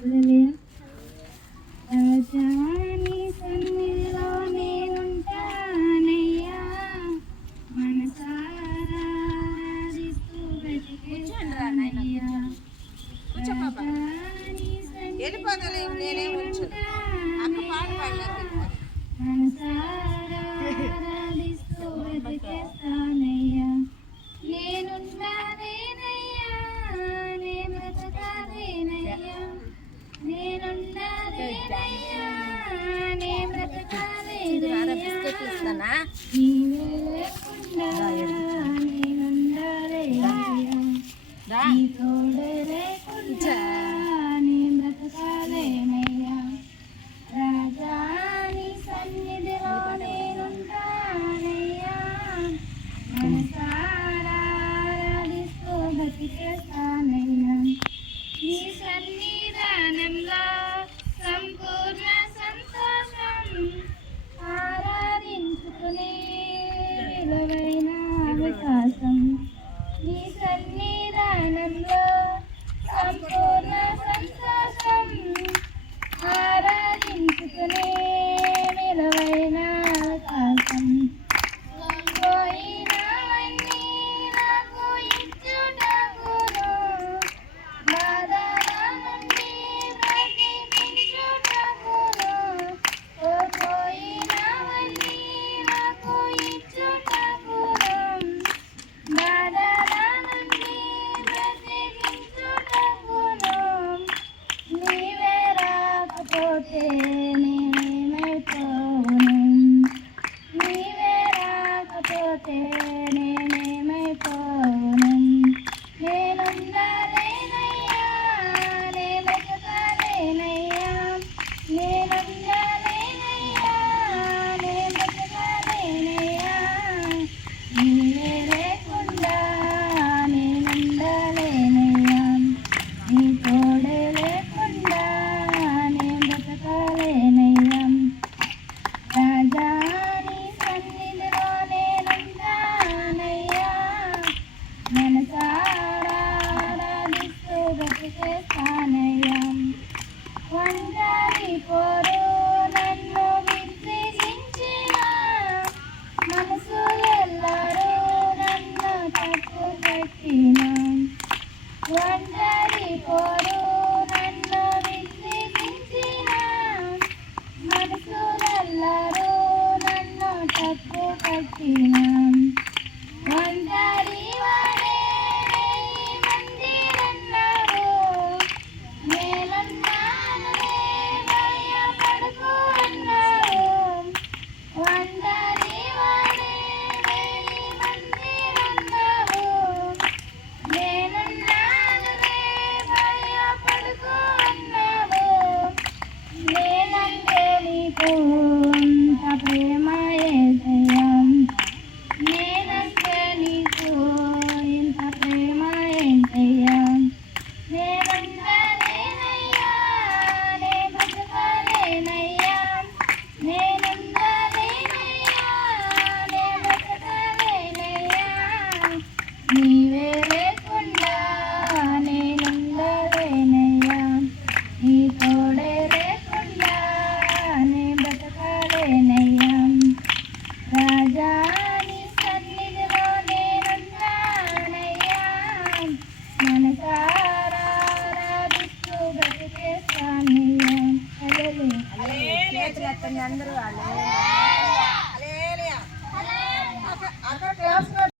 హల్లెలూయా. రాజా నీ సన్నిధిలో నేనుంటానయ్యా, మనసారా ఆరాధిస్తూ బ్రతికేస్తానయ్యా. రాజా నీ సన్నిధిలో నేనుంటానయ్యా, మనసారా ఆరాధిస్తూ బ్రతికేస్తానయ్యా. నేనున్నానేనయ్యా, నే బ్రతకాలేనయ్యా, నేనున్నానేనయ్యా, నే బ్రతకాలేనయ్యా. నీవే లేకుండా నేనుండాలేనయ్యా, నీ తోడే లేకుండా నే బ్రతకాలేనయ్యా. రాజా నీ సన్నిధిలో నేనుంటానయ్యా, మనసారా ఆరాధిస్తూ బ్రతికేస్తానయ్యా. నీ సన్నిధానంలో సంపూర్ణ సంతోషం, ఆరాధించుకునే విలువైన అవకాశం. నీ సన్నిధానంలో సంపూర్ణ సంతోషం, ఆరాధించుకునే విలువైన అవకాశం. పోయినవన్నీ నాకు ఇచ్చుటకును, బాధల నుండి బ్రతికించుటకును. పోయినవన్నీ నాకు ఇచ్చుటకును, బాధల నుండి బ్రతికించుటకును. నీవే రాకపోతే నేనేమైపోవును, నీవే రాకపోతే నేనేమైపోవును. నేనుండాలేనయ్యా, నే బ్రతకాలేనయ్యా, నేనుండాలేనయ్యా, నే బ్రతకాలేనయ్యా. నీవే లేకుండా నేనుండాలేనయ్యా, నీ తోడే లేకుండా నే బ్రతకాలేనయ్యా. రాజా నీ సన్నిధిలో నేనుంటానయ్యా, మనసారా ఆరాధిస్తూ బ్రతికేస్తానయ్యా. ఒంటరి పోరు నన్ను విసిగించిన, మనసులెల్లరూ నన్ను తప్పుపట్టిన. ఒంటరి పోరు నన్ను విసిగించిన, మనసులెల్లరూ నన్ను తప్పుపట్టిన. ఒంటరి వాడే వెయ్యి మందిరన్నారు, నేనున్నానులే భయపడకు అన్నారు. ఒంటరి వాడే వెయ్యి మందిరన్నారు, నేనున్నానులే భయపడకు అన్నారు. నేనంటే నీకు ఇంత ప్రేమ యేసయ్యా, నేనంటే నీకు ఇంత ప్రేమ యేసయ్యా. నేనుండాలేనయ్యా, నే బ్రతకాలేనయ్యా, నేనుండాలేనయ్యా, నే బ్రతకాలేనయ్యా. నీవే లేకుండా నేనుండాలేనయ్యా, నీ తోడే లేకుండా నే బ్రతకాలేనయ్యా. రాజా నీ సన్నిధిలో నేనుంటానయ్యా, మనసారా ఆరాధిస్తూ బ్రతికేస్తానయ్యా. హల్లెలూయా. అందరూ